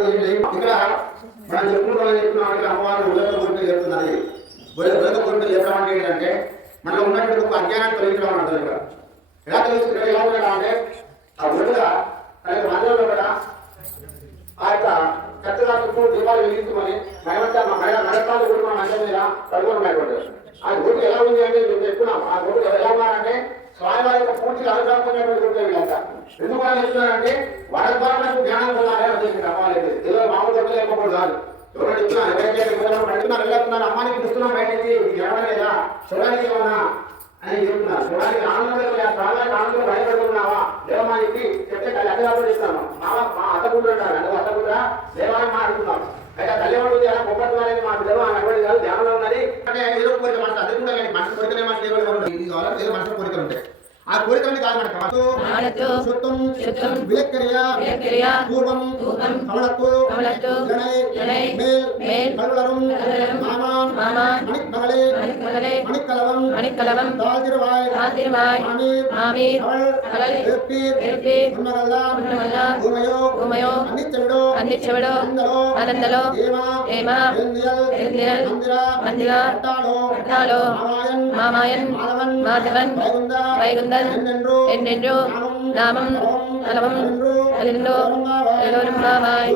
ఇక్కడ మనం చెప్పుకుంటున్నాం అమ్మవారు ఉదయం గురించి చెప్తున్నది. ఉదయం గురించి చెప్పడం అంటే ఏంటంటే మనలో ఉన్నటువంటి ఒక అజ్ఞానాన్ని తొలగించడం అంటారు. ఇక్కడ ఎలా తెలుసుకుంటే ఎలా ఉండడం అంటే ఆ ఉదయ తనకి మందిరంలో కూడా ఆ యొక్క చక్కగా చుట్టూ దీపాలు వెలిగించుకొని నడపాలు కూడా మన మంచం మీద పడుకోవడం. ఆ గుడి ఎలా ఉంది అంటే మేము చెప్తున్నాం. ఆ గుడి ఎలా ఉన్నారంటే స్వామివారి యొక్క పూర్తిగా అనుగ్రహించినటువంటి గుడి వీళ్ళంతా. ఎందుకు అని చెప్తున్నారంటే వాళ్ళ ద్వారా మనకు జ్ఞానం పొందాలి ఉద్దేశం అవ్వాలి. ఏదో మామూలు చెప్పలు లేకపోవడం కాదు. ఎవరైనా చెప్తున్నారు ఎవరైతే అడుగుతున్నారు వెళ్ళొస్తున్నారు అమ్మానికి పిలుస్తున్నాం బయట నుంచి ఎవరైనా లేదా చూడడానికి ఏమన్నా అని చెప్తున్నారు. చూడడానికి ఆనందంగా ఆనందంగా భయపడుతున్నావా దేవమ్మా చెప్పి చెప్తే అక్కడ చేస్తాను మా అత్తగుండ్రు అంటారు. అంటే అత్తగుండ్ర దేవాలయం అడుగుతున్నాం. అయితే తల్లివాడు ఎలా పొప్పడుతున్నారని మా దేవ అటువంటి కాదు ధ్యానంలో ఉన్నది. అంటే ఏదో కోరిక మనసు అది కూడా కానీ మనసు కోరికనే మనసు ఏదో మనసు కోరికలు ఉంటాయి. ఆ కోరికలని కాదు మనకు శుద్ధం విలక్కరియ పూర్వం కమలత్తు జనై మేల్ కలులరం మామాన్ మణిక్కలవం దాల్తిరువాయ్ మామీర్ అవల్ ఎప్పీర్ ఉన్నగల్ల భూమయో అన్నిచ్చవిడో ఆనందలో ఏమా మందిర పట్టాలో మామాయన్ మాధవన్ వైగుందన్ என்னென்றோ நாமம் நலமும் அலிந்தோ எல்லோரும் மாமாய்